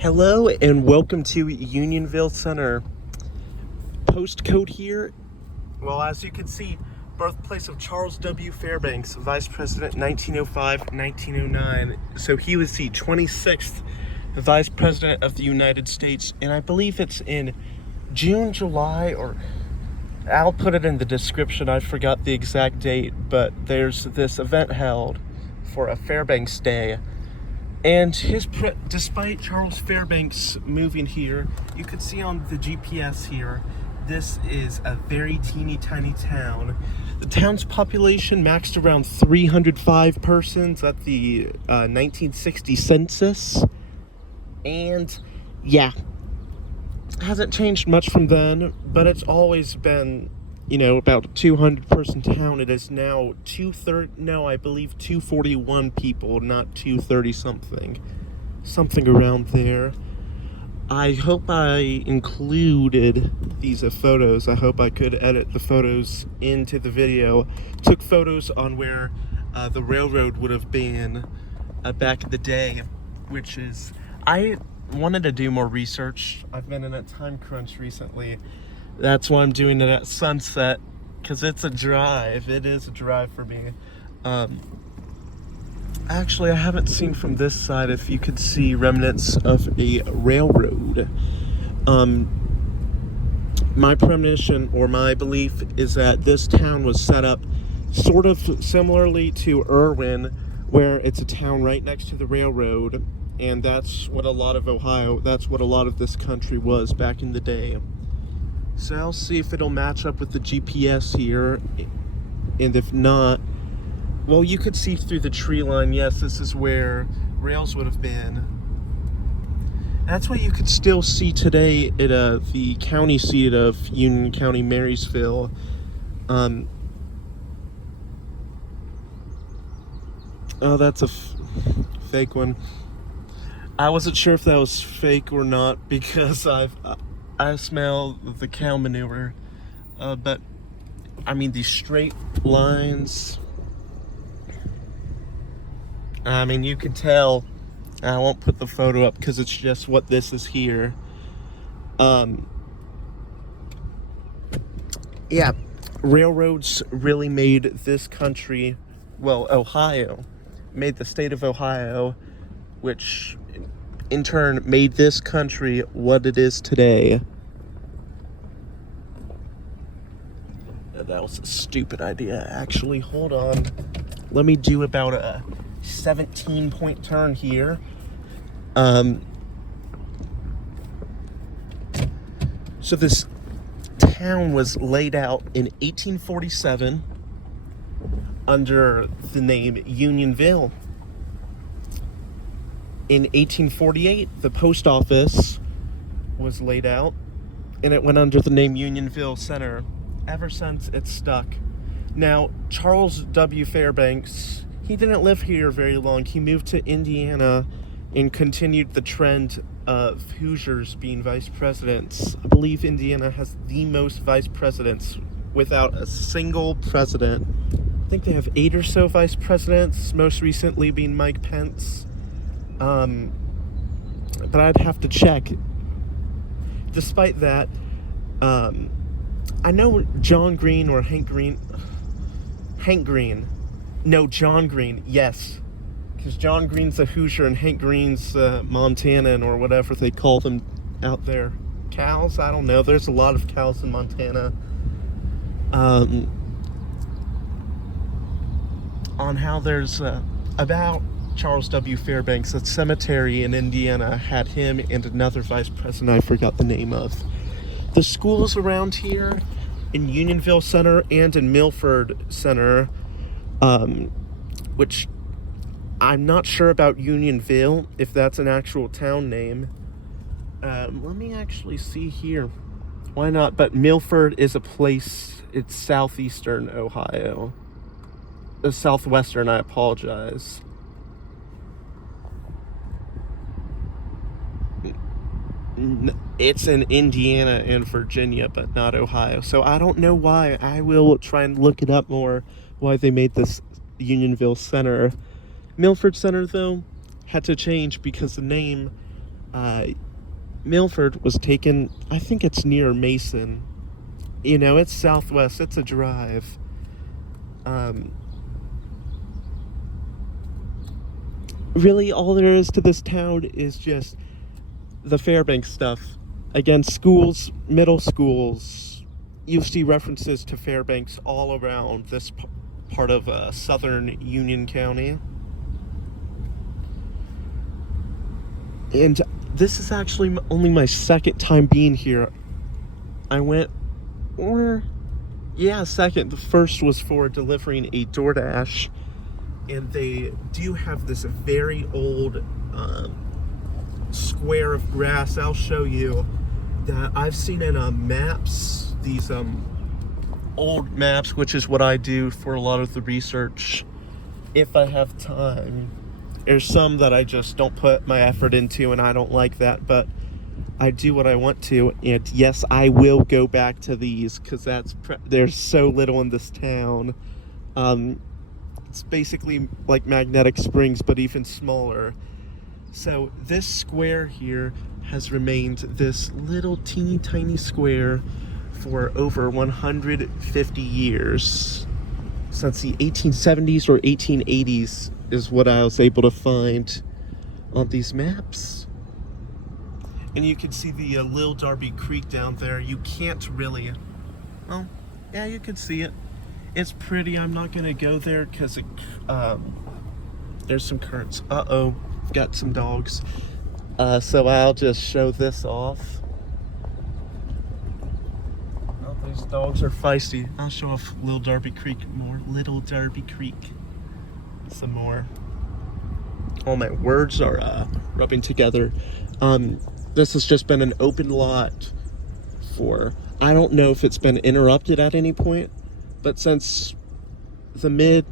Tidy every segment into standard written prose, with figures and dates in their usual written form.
Hello and welcome to Unionville Center. Postcode here, well, as you can see, birthplace of Charles W. Fairbanks, Vice President 1905-1909. So he was the 26th Vice President of the United States, and I believe it's in June, July, or I'll put it in the description. I forgot the exact date, but there's this event held for a Fairbanks Day. And despite Charles Fairbanks moving here, you can see on the GPS here, this is a very teeny tiny town. The town's population maxed around 305 persons at the 1960 census. And yeah, hasn't changed much from then, but it's always been, about a 200 person town. It is now 241 people, not 230 something around there. I hope I included these photos. I hope I could edit the photos into the video. Took photos on where the railroad would have been back in the day, which is, I wanted to do more research. I've been in a time crunch recently. That's why I'm doing it at sunset, because it's a drive. It is a drive for me. Actually, I haven't seen from this side if you could see remnants of a railroad. My premonition or my belief is that this town was set up sort of similarly to Irwin, where it's a town right next to the railroad, and that's what a lot of this country was back in the day. So I'll see if it'll match up with the GPS here, and if not, well, you could see through the tree line. Yes, this is where rails would have been. That's what you could still see today at the county seat of Union County, Marysville. Oh, that's a fake one. I wasn't sure if that was fake or not because I smell the cow manure, but I mean these straight lines. I mean, you can tell. I won't put the photo up because it's just what this is here. Yeah, railroads really made this country, well, Ohio, made the state of Ohio, which in turn made this country what it is today. That was a stupid idea, actually. Hold on. Let me do about a 17-point turn here. So this town was laid out in 1847 under the name Unionville. In 1848, the post office was laid out, and it went under the name Unionville Center. Ever since, it's stuck. Now, Charles W. Fairbanks, he didn't live here very long. He moved to Indiana and continued the trend of Hoosiers being vice presidents. I believe Indiana has the most vice presidents without a single president. I think they have 8 or so vice presidents, most recently being Mike Pence. But I'd have to check. Despite that, I know John Green, yes. Because John Green's a Hoosier and Hank Green's Montanan, or whatever they call them out there. Cows? I don't know. There's a lot of cows in Montana. On how there's about Charles W. Fairbanks, a cemetery in Indiana had him and another vice president I forgot the name of. The schools around here in Unionville Center and in Milford Center, which I'm not sure about Unionville, if that's an actual town name. Let me actually see here. Why not? But Milford is a place, it's southeastern Ohio. Southwestern, I apologize. It's in Indiana and Virginia, but not Ohio. So I don't know why. I will try and look it up more, why they made this Unionville Center. Milford Center, though, had to change because the name Milford was taken, I think it's near Mason. You know, it's southwest, it's a drive. Really, all there is to this town is just the Fairbanks stuff. Again, schools, middle schools, you see references to Fairbanks all around this part of southern Union County. And this is actually only my second time being here. I went, second. The first was for delivering a DoorDash. And they do have this very old square of grass. I'll show you that I've seen in maps, these old maps, which is what I do for a lot of the research if I have time. There's some that I just don't put my effort into, and I don't like that, but I do what I want to. And yes, I will go back to these because there's so little in this town. It's basically like Magnetic Springs, but even smaller. So this square here has remained this little teeny tiny square for over 150 years. Since the 1870s or 1880s is what I was able to find on these maps. And you can see the Little Darby Creek down there. You can't really, well, yeah, you can see it. It's pretty. I'm not gonna go there because there's some currents. Got some dogs. So I'll just show this off. Oh, these dogs are feisty. I'll show off Little Darby Creek more. Little Darby Creek. Some more. All my words are rubbing together. This has just been an open lot for, I don't know if it's been interrupted at any point, but since the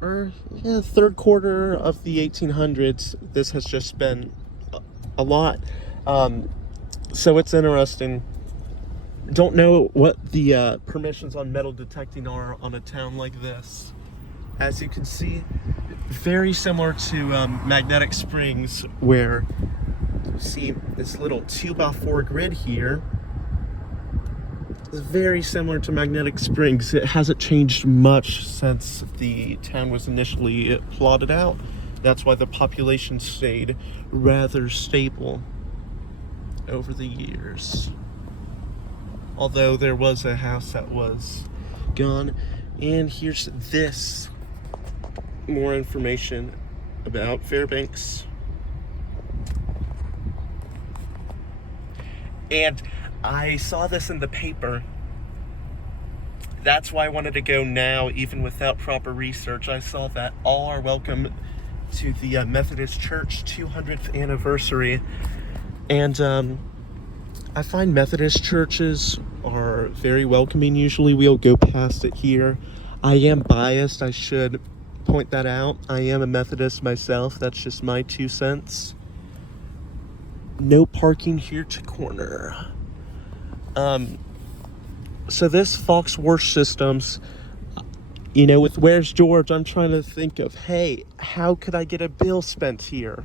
third quarter of the 1800s, this has just been a lot. So it's interesting. Don't know what the permissions on metal detecting are on a town like this. As you can see, very similar to Magnetic Springs, where you see this little 2x4 grid here. It's very similar to Magnetic Springs. It hasn't changed much since the town was initially plotted out. That's why the population stayed rather stable over the years. Although there was a house that was gone. And here's this. More information about Fairbanks. And I saw this in the paper. That's why I wanted to go now, even without proper research. I saw that all are welcome to the Methodist Church 200th anniversary. And I find Methodist churches are very welcoming. Usually we'll go past it here. I am biased, I should point that out. I am a Methodist myself. That's just my 2 cents. No parking here to corner. So this Fox Worth Systems, you know, with Where's George, I'm trying to think of, hey, how could I get a bill spent here?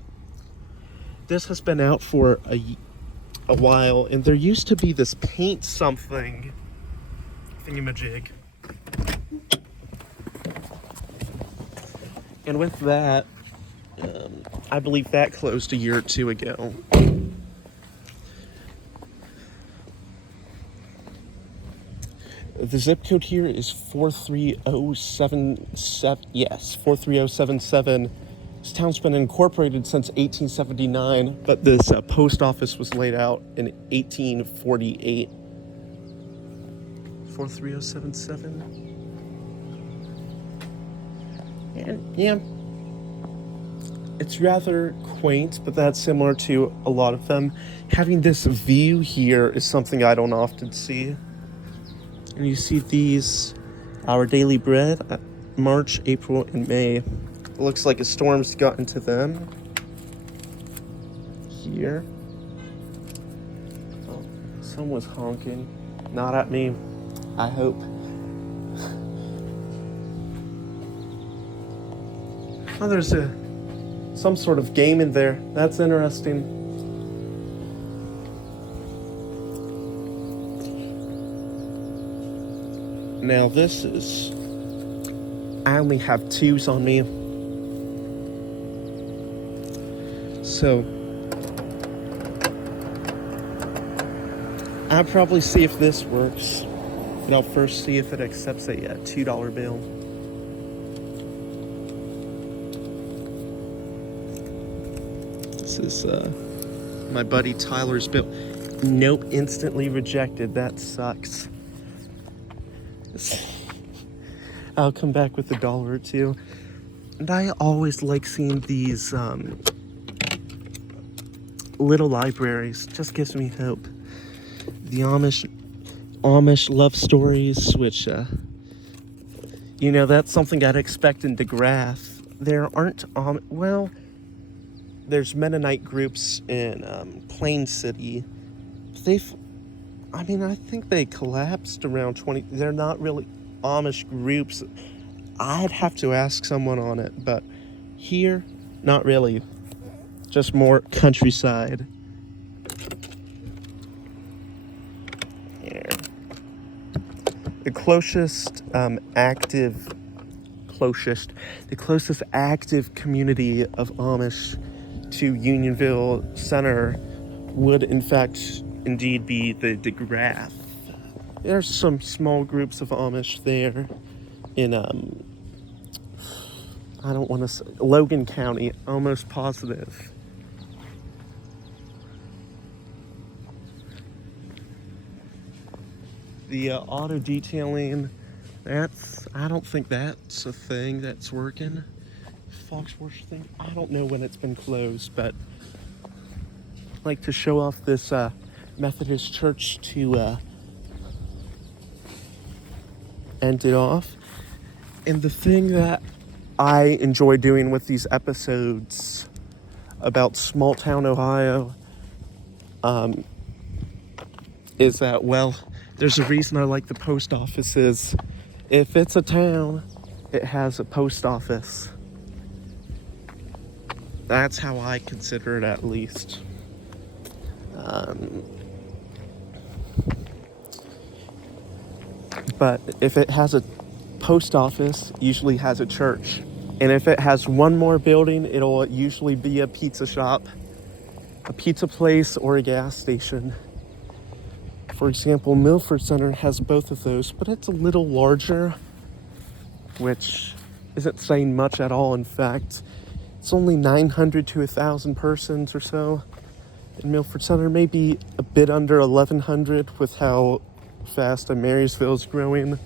This has been out for a while, and there used to be this paint something thingamajig. And with that, I believe that closed a year or 2 ago. The zip code here is 43077. Yes, 43077. This town's been incorporated since 1879, but this post office was laid out in 1848. 43077. And yeah, it's rather quaint, but that's similar to a lot of them. Having this view here is something I don't often see. And you see these, Our Daily Bread, March, April, and May. It looks like a storm's gotten to them. Here. Oh, someone was honking. Not at me, I hope. Oh, there's some sort of game in there. That's interesting. Now this is, I only have twos on me. So I'll probably see if this works. But I'll first see if it accepts a $2 bill. This is my buddy Tyler's bill. Nope, instantly rejected. That sucks. I'll come back with $1 or $2. And I always like seeing these little libraries. Just gives me hope. The Amish love stories, which, that's something I'd expect in DeGraff. There aren't, well, there's Mennonite groups in Plain City. I think they collapsed around 20. They're not really Amish groups. I'd have to ask someone on it, but here, not really. Just more countryside. Here. The closest active community of Amish to Unionville Center would in fact indeed be the DeGraff. There's some small groups of Amish there in I don't want to say Logan County, almost positive. The auto detailing, I don't think that's a thing that's working. Foxworth thing, I don't know when it's been closed, but I'd like to show off this Methodist church to end it off. And the thing that I enjoy doing with these episodes about small town Ohio is that, well, there's a reason I like the post offices. If it's a town, it has a post office. That's how I consider it, at least. But if it has a post office, usually has a church. And if it has one more building, it'll usually be a pizza shop, a pizza place, or a gas station. For example, Milford Center has both of those, but it's a little larger, which isn't saying much at all. In fact, it's only 900 to 1,000 persons or so. In Milford Center, maybe a bit under 1,100 with how fast Marysville is growing.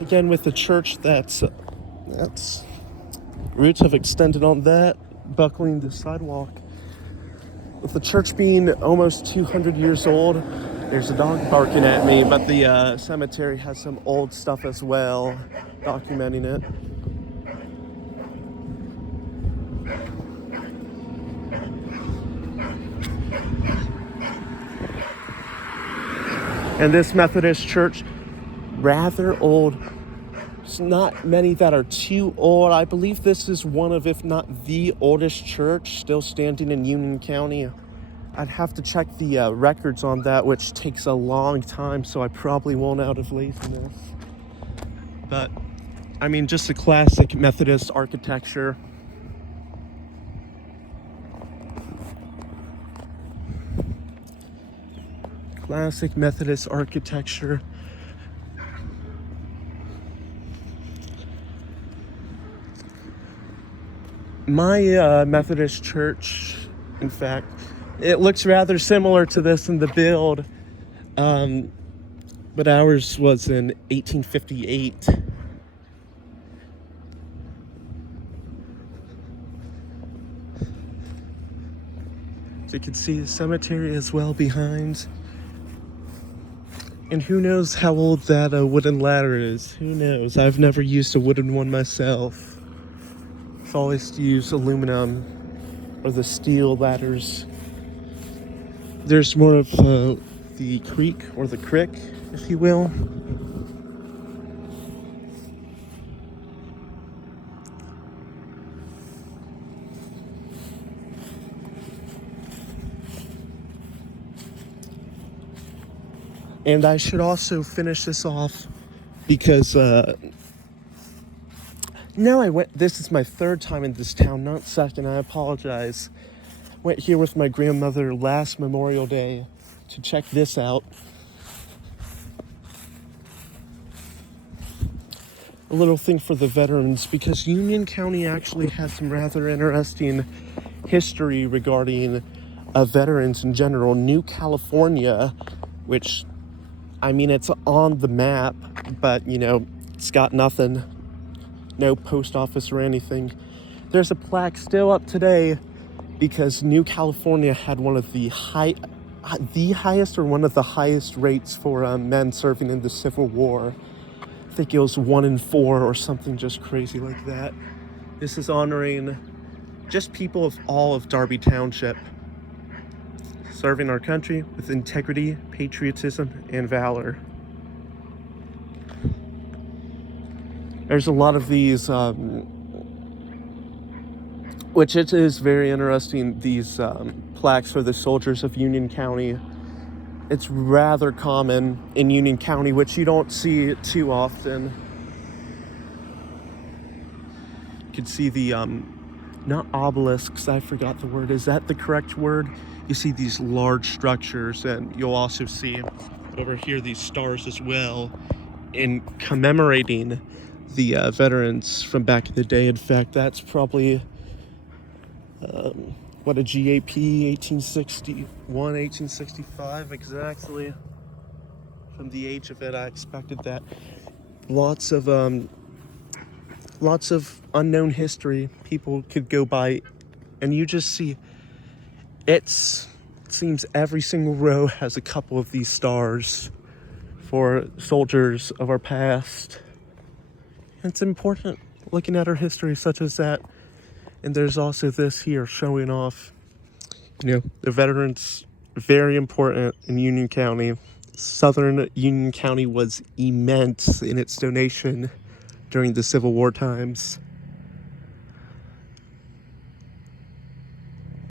Again, with the church, that's roots have extended on that, buckling the sidewalk. With the church being almost 200 years old, there's a dog barking at me, but the cemetery has some old stuff as well, documenting it. And this Methodist church, rather old. There's not many that are too old. I believe this is one of, if not the oldest church still standing in Union County. I'd have to check the records on that, which takes a long time, so I probably won't out of laziness. But, just a classic Methodist architecture. Classic Methodist architecture. My Methodist church, in fact, it looks rather similar to this in the build, but ours was in 1858. So you can see the cemetery as well behind. And who knows how old that wooden ladder is. Who knows? I've never used a wooden one myself. I've always used aluminum or the steel ladders. There's more of the creek or the crick, if you will. And I should also finish this off because this is my third time in this town, not second, I apologize. Went here with my grandmother last Memorial Day to check this out. A little thing for the veterans, because Union County actually has some rather interesting history regarding veterans in general. New California, which, I mean, it's on the map, but, you know, it's got nothing. No post office or anything. There's a plaque still up today because New California had one of the highest or one of the highest rates for men serving in the Civil War. I think it was 1 in 4 or something just crazy like that. This is honoring just people of all of Darby Township, serving our country with integrity, patriotism, and valor. There's a lot of these, which it is very interesting, these plaques for the soldiers of Union County. It's rather common in Union County, which you don't see it too often. You can see the, not obelisks, I forgot the word. Is that the correct word? You see these large structures, and you'll also see over here these stars as well in commemorating the veterans from back in the day. In fact, that's probably what a GAP 1861, 1865 exactly. From the age of it, I expected that. Lots of unknown history people could go by, and you just see it seems every single row has a couple of these stars for soldiers of our past. It's important looking at our history such as that. And there's also this here showing off, you know, the veterans, very important in Union County. Southern Union County was immense in its donation during the Civil War times.